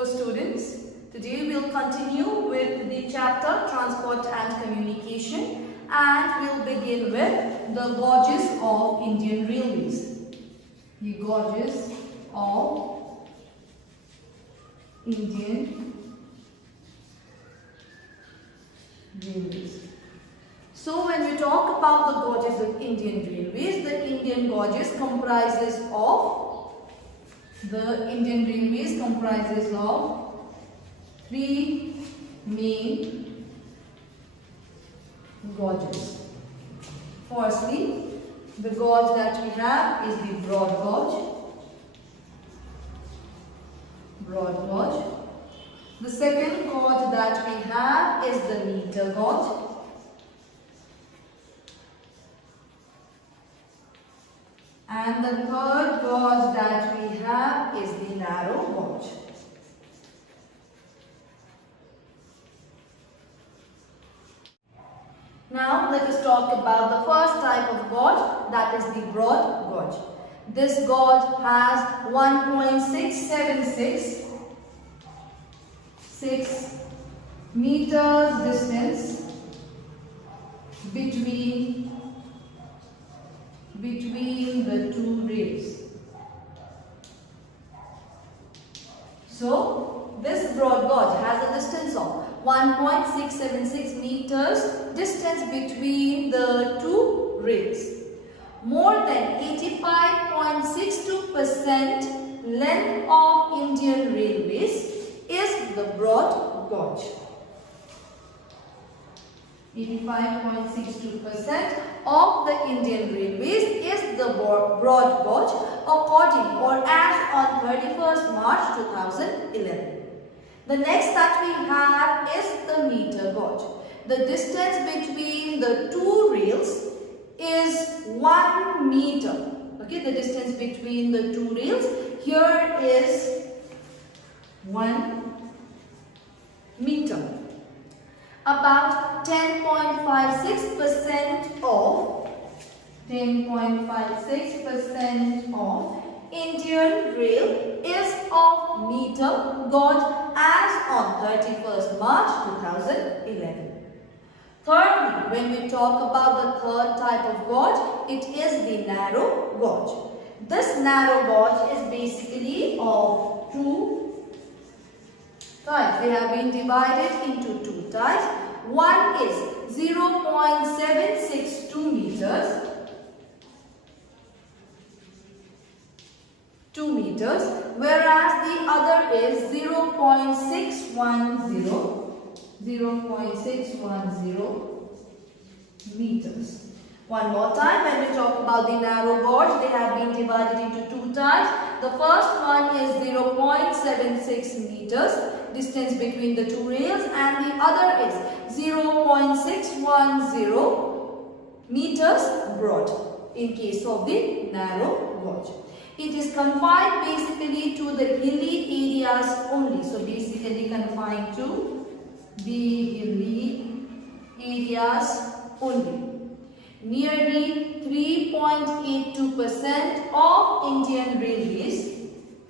Hello students, today we will continue with the chapter Transport and Communication and we will begin with the gauges of Indian Railways. The gauges of Indian Railways. So when we talk about the gauges of Indian Railways, the Indian Railways comprises of three main gauges. Firstly, the gauge that we have is the broad gauge. The second gauge that we have is the meter gauge. And the third gauge that we have is the narrow gauge. Now let us talk about the first type of gauge, that is the broad gauge. This gauge has 1.676 meters distance between the two rails. So this broad gauge has a distance of 1.676 meters distance between the two rails. More than 85.62% length of Indian Railways is the broad gauge. 85.62% of the Indian Railways is the broad gauge according or as on 31st March 2011. The next that we have is the meter gauge. The distance between the two rails is 1 meter. Okay, the distance between the two rails here is 1 meter. About 10.56% of Indian rail is of meter gauge as on 31st March 2011. Thirdly, when we talk about the third type of gauge, it is the narrow gauge. This narrow gauge is basically of two types. They have been divided into two types. One is 0.762 meters, 2 meters, whereas the other is 0.610 meters. One more time, when we talk about the narrow gauge, they have been divided into two types. The first one is 0.76 meters, distance between the two rails, and the other is 0.610 meters broad in case of the narrow gauge. It is confined basically to the hilly areas only. So basically confined to the hilly areas only. Nearly 3.82% of Indian Railways,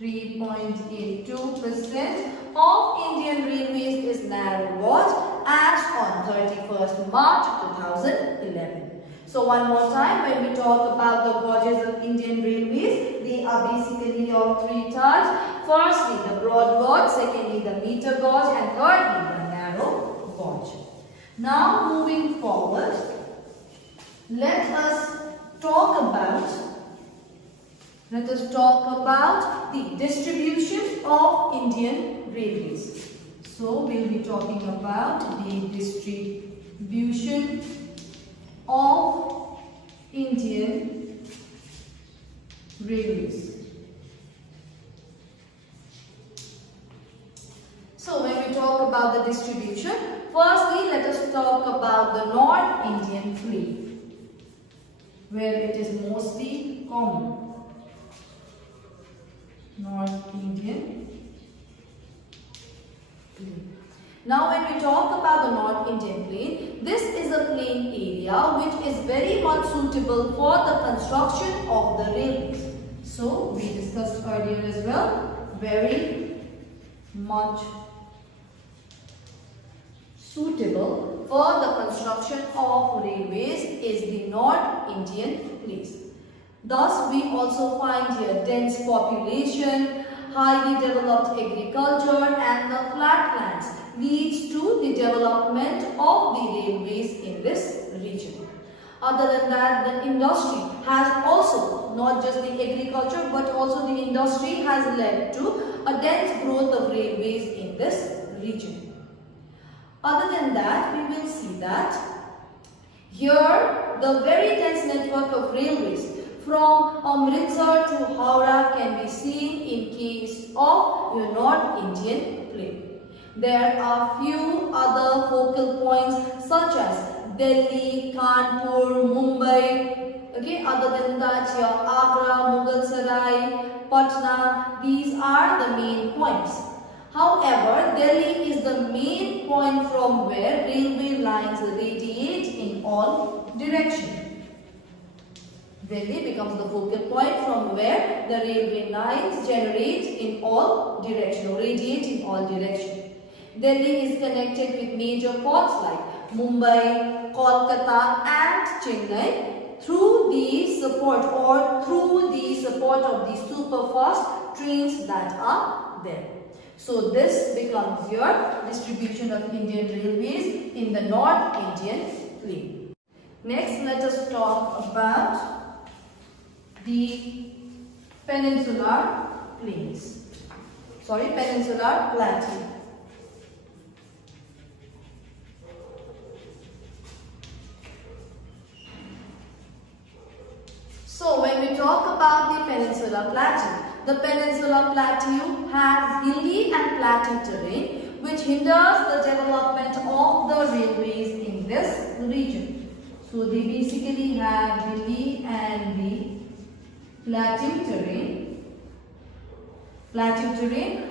3.82% of Indian Railways is narrow gauge as on 31st March 2011. So one more time, when we talk about the gauges of Indian Railways, they are basically of three types. Firstly, the broad gauge, secondly, the meter gauge, and thirdly, the narrow gauge. Now moving forward, let us talk about the distribution of Indian Railways. So we will be talking about the distribution of Indian Railways. So when we talk about the distribution, firstly let us talk about the North Indian fleet, where it is mostly common. North Indian fleet. Now when we talk about the North Indian plain, this is a plain area which is very much suitable for the construction of the railways. So we discussed earlier as well, very much suitable for the construction of railways is the North Indian plains. Thus, we also find here dense population, highly developed agriculture and the flatlands leads to the development of the railways in this region. Other than that, the industry has also, not just the agriculture but also the industry has led to a dense growth of railways in this region. Other than that, we will see that here the very dense network of railways from Amritsar to Howrah can be seen in case of the North Indian plain. There are few other focal points such as Delhi, Kanpur, Mumbai. Okay, other than that, here Agra, Mughal Sarai, Patna. These are the main points. However, Delhi is the main point from where railway lines radiate in all directions. Delhi becomes the focal point from where the railway lines generate in all directions, or radiate in all directions. Delhi is connected with major ports like Mumbai, Kolkata and Chennai through the support of the superfast trains that are there. So this becomes your distribution of Indian railways in the North Indian plain. Next, let us talk about the peninsular plains. Peninsular plateau. So when we talk about the Peninsular Plateau has hilly and plateau terrain which hinders the development of the railways in this region. So they basically have hilly and the plateau terrain,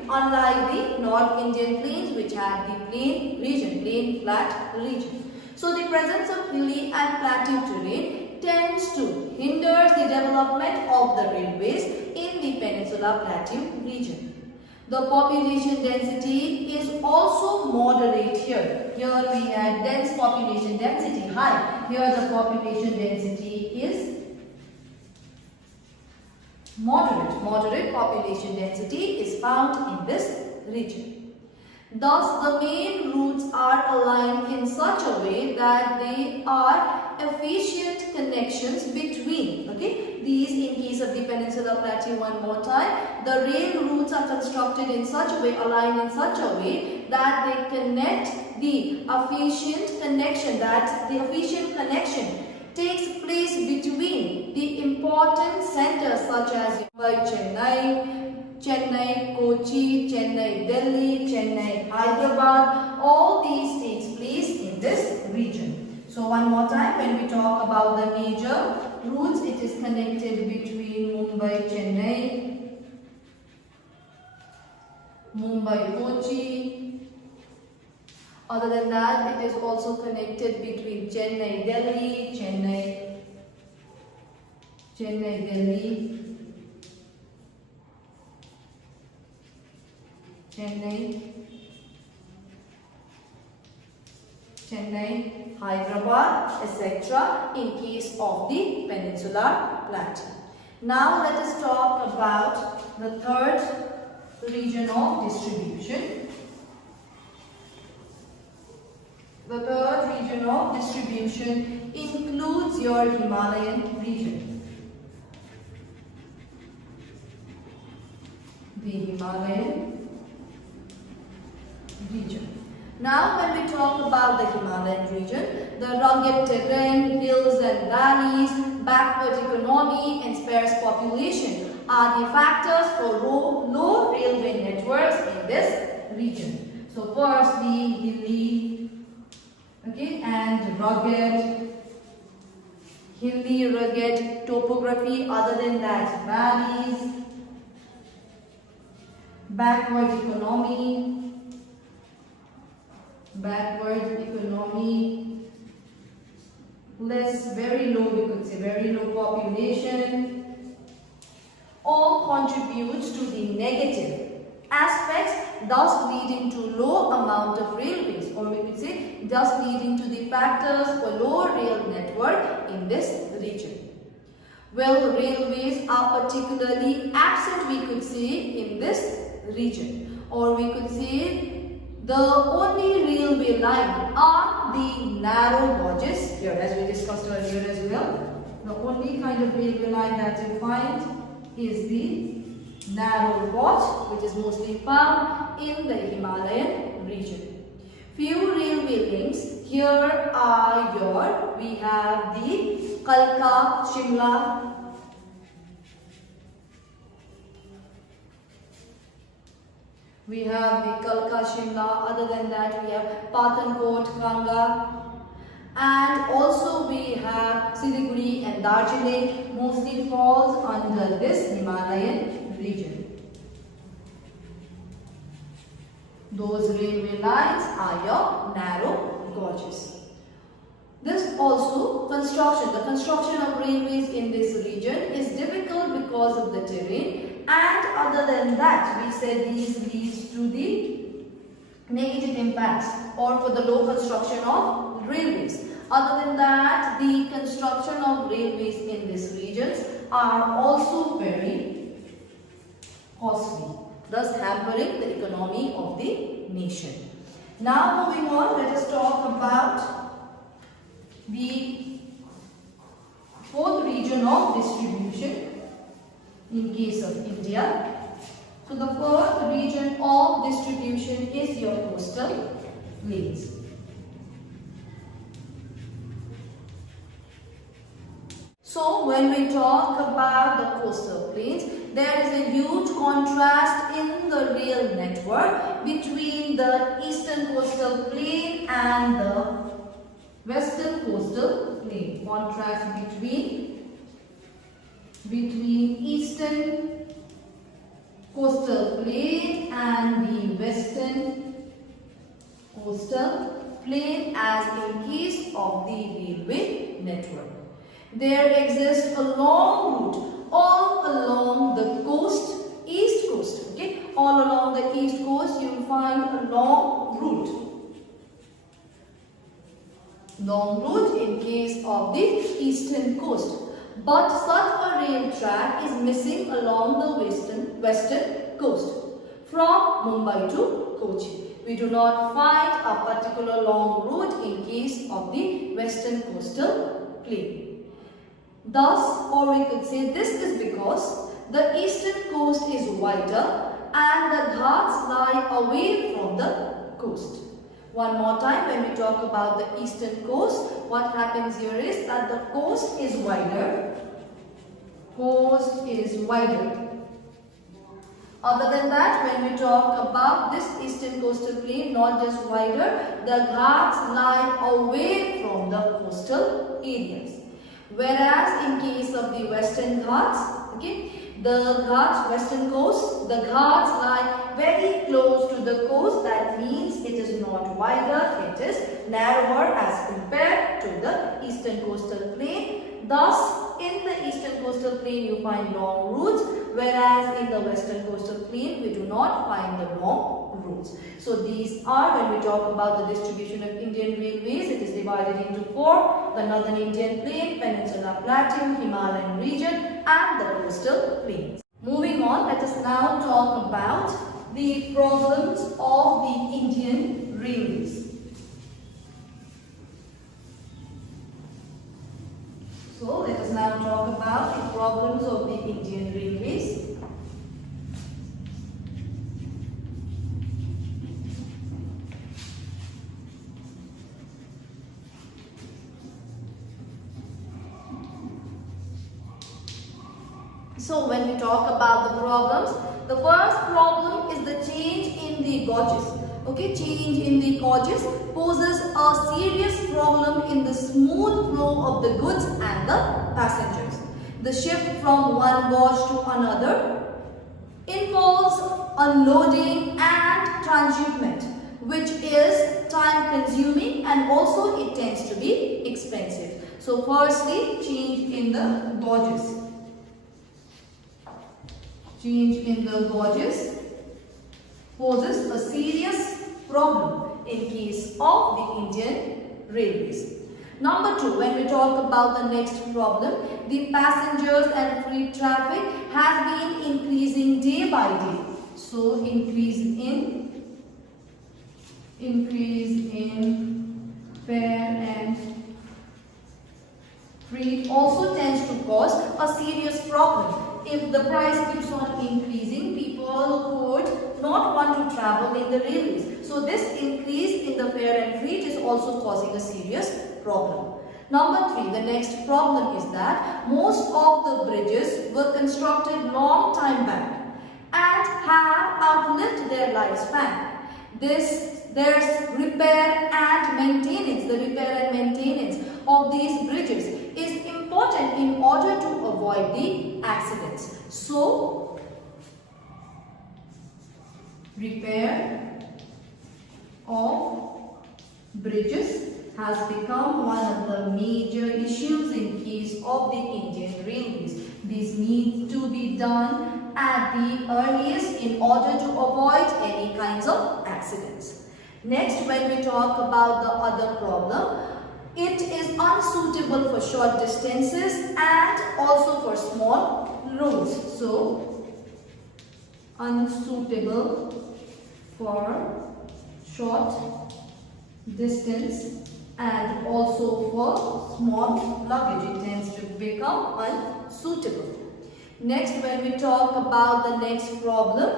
unlike the North Indian plains which have the plain flat region. So the presence of hilly and plateau terrain tends to hinder the development of the railways in the Peninsular Plateau region. The population density is also moderate here. Here we had dense population density high. Here the population density is moderate. Moderate population density is found in this region. Thus, the main routes are aligned in such a way that they are efficient connections between, these in case of the Peninsular Plateau one more time, the rail routes are constructed in such a way, aligned in such a way that they connect the efficient connection takes place between the important centers such as Chennai, Kochi, Chennai, Delhi, Chennai, Hyderabad. All these takes place in this region. So one more time, when we talk about the major routes, it is connected between Mumbai, Chennai, Mumbai, Kochi. Other than that, it is also connected between Chennai, Delhi, Chennai, Delhi, Chennai, Hyderabad, etc. in case of the Peninsular Plateau. Now let us talk about the third region of distribution. The third region of distribution includes your Himalayan region. The Himalayan region. Now when we talk about the Himalayan region, the rugged terrain, hills and valleys, backward economy and sparse population are the factors for low railway networks in this region. So first the hilly and rugged topography, other than that valleys, backward economy, very low population, all contributes to the negative aspects thus leading to low amount of railways, or we could say thus leading to the factors for low rail network in this region. Well, railways are particularly absent, we could say, in this region, or we could say the only railway line are the narrow gauges here, as we discussed earlier as well. The only kind of railway line that you find is the narrow gauge, which is mostly found in the Himalayan region. Few railway links here are we have the Kalka, Shimla, we have the Kalka, Shimla. Other than that, we have Pathankot, Kanga, and also we have Siliguri and Darjeeling. Mostly falls under this Himalayan region. Those railway lines are your narrow gauges. This also the construction of railways in this region is difficult because of the terrain, and other than that, we said these leads to the negative impacts or for the low construction of railways. Other than that, the construction of railways in these regions are also very costly, thus hampering the economy of the nation. Now moving on, let us talk about the fourth region of distribution in case of India. So the fourth region of distribution is your coastal plains. So when we talk about the coastal plains, there is a huge contrast in the rail network between the eastern coastal plain and the western coastal plain. Contrast between eastern coastal plain and the western coastal plain as in case of the railway network. There exists a long route all along the coast, east coast. Okay, all along the east coast you will find a long route. Long route in case of the eastern coast. But such a rail track is missing along the western coast from Mumbai to Kochi. We do not find a particular long route in case of the western coastal plain. Thus, or we could say this is because the eastern coast is wider and the ghats lie away from the coast. One more time, when we talk about the eastern coast, what happens here is that the coast is wider. Coast is wider. Other than that, when we talk about this eastern coastal plain, not just wider, the ghats lie away from the coastal areas. Whereas in case of the western ghats, okay, the ghats, western coast, the ghats lie very close to the coast. That means it is not wider, it is narrower as compared to the eastern coastal plain. Thus, in the eastern coastal plain you find long routes, whereas in the western coastal plain we do not find the long routes. So these are, when we talk about the distribution of Indian railways, it is divided into four: the northern Indian plain, Peninsular Plateau, Himalayan region and the coastal plains. Moving on, let us now talk about the problems of the Indian railways. So let us now talk about the problems of the Indian railways. So when we talk about the problems, the first problem is the change in the gauges. Okay, change in the gauges poses a serious problem in the smooth flow of the goods and the passengers. The shift from one gauge to another involves unloading and transshipment, which is time consuming and also it tends to be expensive. So firstly, change in the gauges. Change in the gauges poses a serious problem in case of the Indian Railways. Number 2, when we talk about the next problem, the passengers and freight traffic has been increasing day by day. So increase in fare and freight also tends to cause a serious problem. If the price keeps on increasing, people would not want to travel in the railways. So this increase in the fare and freight is also causing a serious problem. Number 3, the next problem is that most of the bridges were constructed long time back and have outlived their lifespan. There's repair and maintenance. The repair and maintenance of these bridges is important in order to avoid the accidents. So, repair of bridges has become one of the major issues in case of the Indian Railways. These need to be done at the earliest in order to avoid any kinds of accidents. Next, when we talk about the other problem, it is unsuitable for short distances and also for small roads. So, unsuitable for short distance and also for small luggage. It tends to become unsuitable. Next, when we talk about the next problem,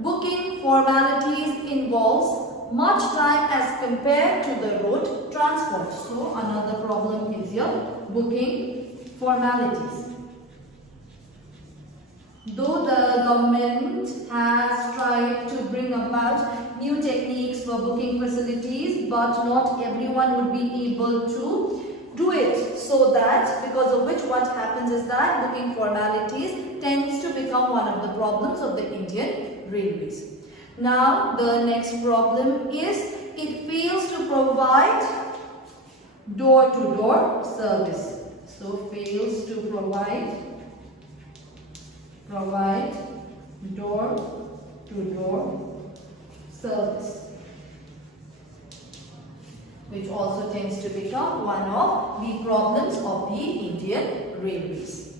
booking formalities involves much time as compared to the road transport. So, another problem is your booking formalities. Though the government has tried to bring about new techniques for booking facilities, but not everyone would be able to do it. So that, because of which what happens is that booking formalities tends to become one of the problems of the Indian Railways. Now, the next problem is it fails to provide door-to-door service. So, fails to provide door-to-door service, which also tends to become one of the problems of the Indian Railways.